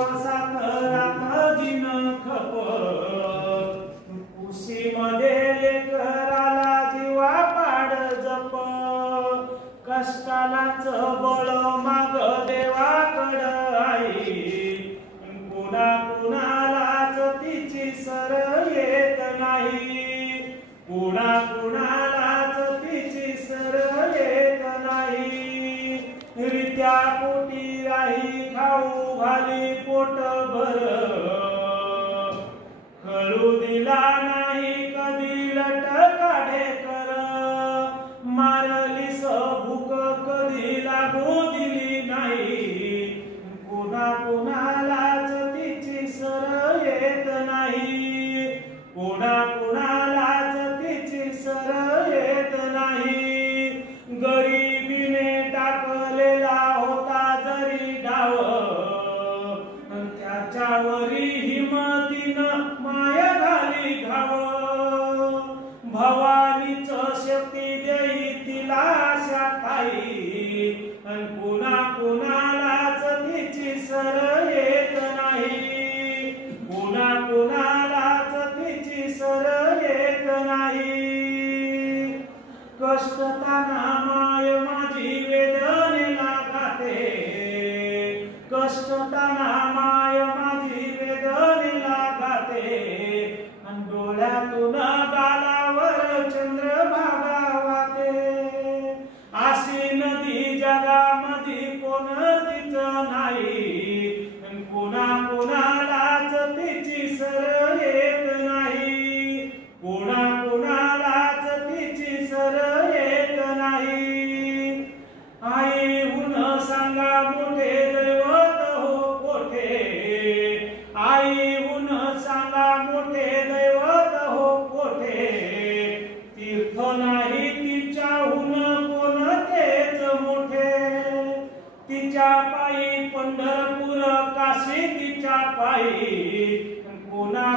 पावसात दिन खप कुशीमध्ये लेकराला जीवा पाड जप. कष्टालाच बळ माग देवाकड आई. कुणा कुणालाच तिची सर येत नाही. कुणा त्या पोटी राही खाऊ घाली पोट भर. कळू दिला नाही कधी लट काढे कर. मारलीस भूक कधी लागू दिली नाही. कोणा कोणालाच तिची सर येत नाही. कोणा काही कोणा पुन्हा कुणालाच तिची सर येत नाही. कोणा कुणालाच तिची सर येत नाही. कष्टताना आई हुन सांगा मोठे दैवत हो कोठे? आई हुन सांगा मोठे दैवत हो कोठे? तीर्थ नाही तिच्याहून कोणतेच मोठे? तिच्या पायी पंढरपूर काशी तिच्या पायी. कोणा